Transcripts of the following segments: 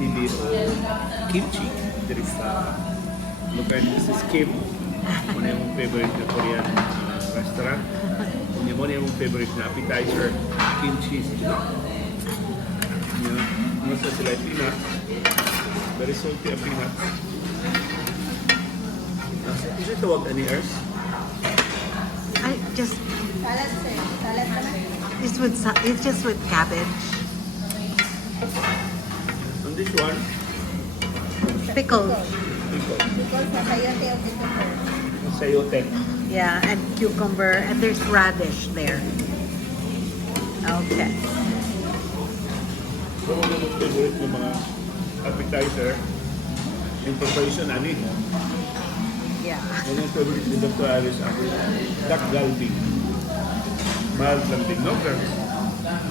Sibby o kimchi. There is look at this is Kim. Muna yung favorite na Korean restaurant. Muna yung favorite na appetizer, kimchi. Masa sila peanut. Very salty ang peanut. Is it tawag any earth? I just Salad, sir. Salad naman. it's just with cabbage, And this one, pickles, Because sa sayote o cucumber. sayote. yeah, and cucumber, and there's radish there. Okay. So, one of the favorite ng mga appetizer, yung preparation ani. Yeah. Yan yung favorite ni Dr. Alice ako. Duck galbi. Mahal lang din, no? Pero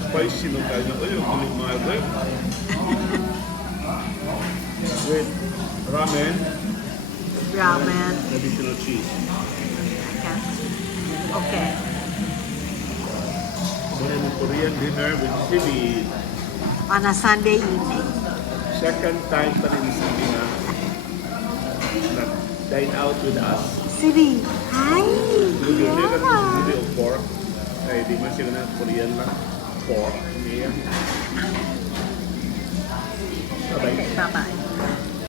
spicy nung kanya. O yung kulit mahal ko eh. With ramen, Ramen. additional cheese. Okay. Muna yung Korean dinner with Sibby. On a Sunday evening. Second time pa rin ni Sibby na dine out with us. Sibby, hi! Hindi Yeah. of pork. Ay, di man siya na Korean lang. Pork. Niya. Bye-bye. Okay, bye-bye.